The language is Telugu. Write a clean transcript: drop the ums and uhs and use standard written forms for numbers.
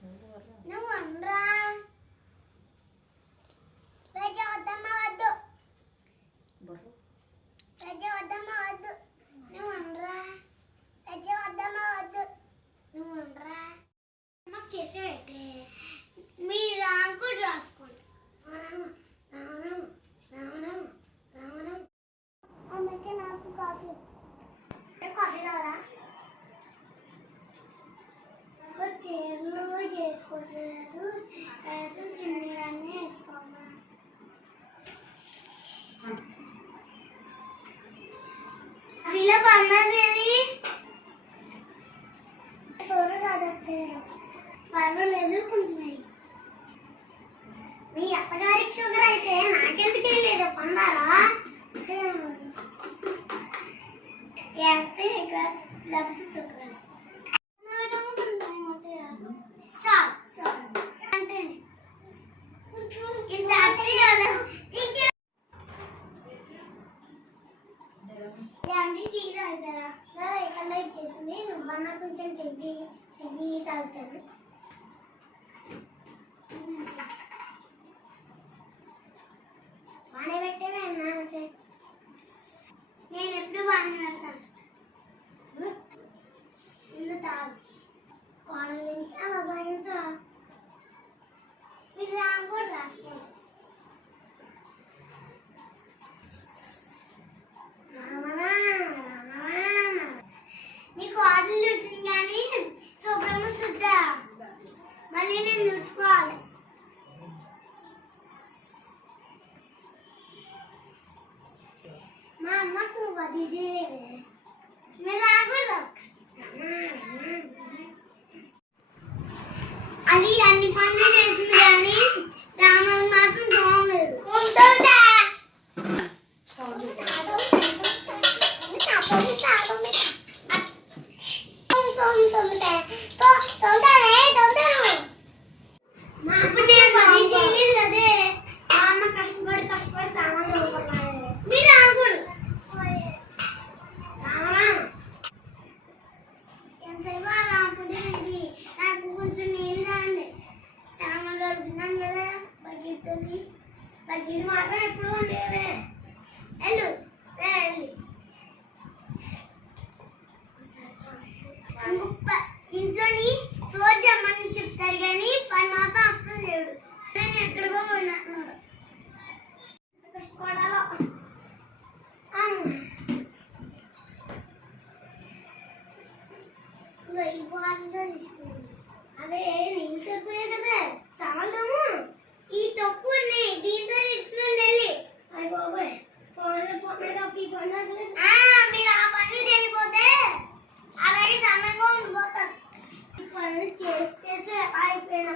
నువ్వు అనరా వెజ్ వద్దమ్మా వద్దు వెజ్ వద్దమ్మా వద్దు నువ్వు అనరా వెజ్ వద్దమ్మా వద్దు నువ్వు అనరా మాకు చేసే పెట్టే మీరు రాంకు రాసుకోండి అమ్మకి నాకు కాఫీ కాఫీ కావాలా చీరలు చేసుకోవట్లేదు కనీసం చిన్నవన్నీ వేసుకోమా అలా పన్నది సోరు కాదట్లేదు పర్వాలేదు కొంచెం మీ అత్తగారికి షుగర్ అయితే నాకెందుకు వెళ్ళలేదు పన్నారా లేకపోతే ఇచ్చేసింది నువ్వన్నా కొంచెం తిరిగి తాగుతాను బాగానే పెట్టేవే అన్నానంటే నేను ఎప్పుడు బాగానే పెడతాను ముందు తాగు కోడలింటి అలా సాయంతో మీరు రాము కూడా రాసుకోండి నీకు ఆటలు చూసింది కానీ శుభ్రంగా శుద్ధ మళ్ళీ నేను చూసుకోవాలి మా అమ్మకు అది చేయలేదే మీరు రాకూడదు అది అన్ని పనులు చేసింది కానీ సామాన్లు మాత్రం బాగలేదు బజ్జీలు మాత్రం ఎప్పుడు ఉండేవే వెళ్ళు ఇంట్లోని రోజు అమ్మని చెప్తారు కానీ పని మాత్రం అస్సలు లేడు నేను ఎక్కడికో పోయినట్టున్నాడు కష్టపడాలో ఈ బాగా తీసుకుంది అదే నేను సరిపోయా కదా చాలము ఈ తప్పు ఉన్నాయి దీంతో తీసుకుని వెళ్ళి అయ్యి బాబాయ్ మీరు ఆ పనులు చేయకపోతే అలాగే సన్నగా ఉండిపోతారు పనులు చేసి అయిపోయిన